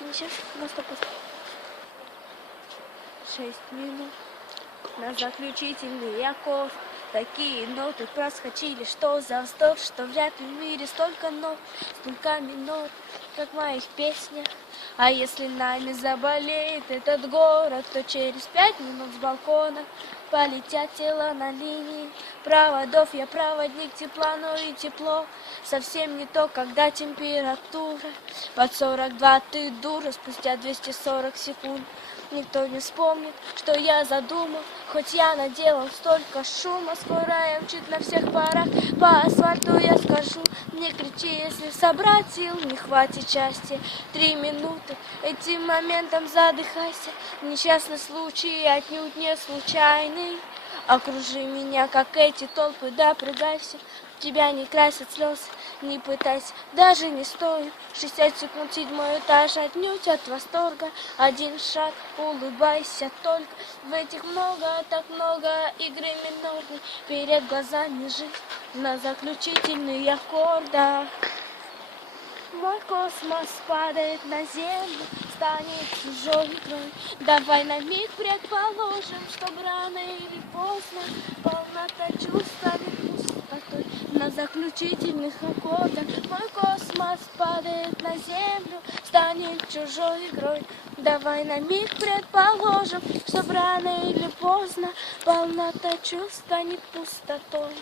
Не сейчас, на 100%. 6 минут на заключительный аккорд. Такие ноты проскочили, что за вздох, что вряд ли в мире столько нот, столько минут, как в моих песнях. А если нами заболеет этот город, то через 5 минут с балкона полетят тела на линии проводов. Я проводник тепла, но и тепло совсем не то, когда температура под 42. Ты дура, спустя 240 секунд никто не вспомнит, что я задумал. Хоть я наделал столько шума, скоро я мчит на всех парах по асфальту. Я скажу, не кричи, если собрать сил не хватит части. 3 минуты, этим моментом задыхайся. Несчастный случай отнюдь не случайный. Окружи меня, как эти толпы, да прыгайся. Тебя не красят слезы, не пытайся, даже не стоит. 60 секунд, 7-й этаж, отнюдь от восторга. Один шаг, улыбайся только. В этих много, так много игры минорной. Перед глазами жизнь на заключительных аккордах. Мой космос падает на землю, станет чужой игрой. Давай на миг предположим, что рано или поздно полнота чувств станет пустотой. На заключительных аккордах мой космос падает на землю, станет чужой игрой. Давай на миг предположим, что рано или поздно полнота чувств станет пустотой.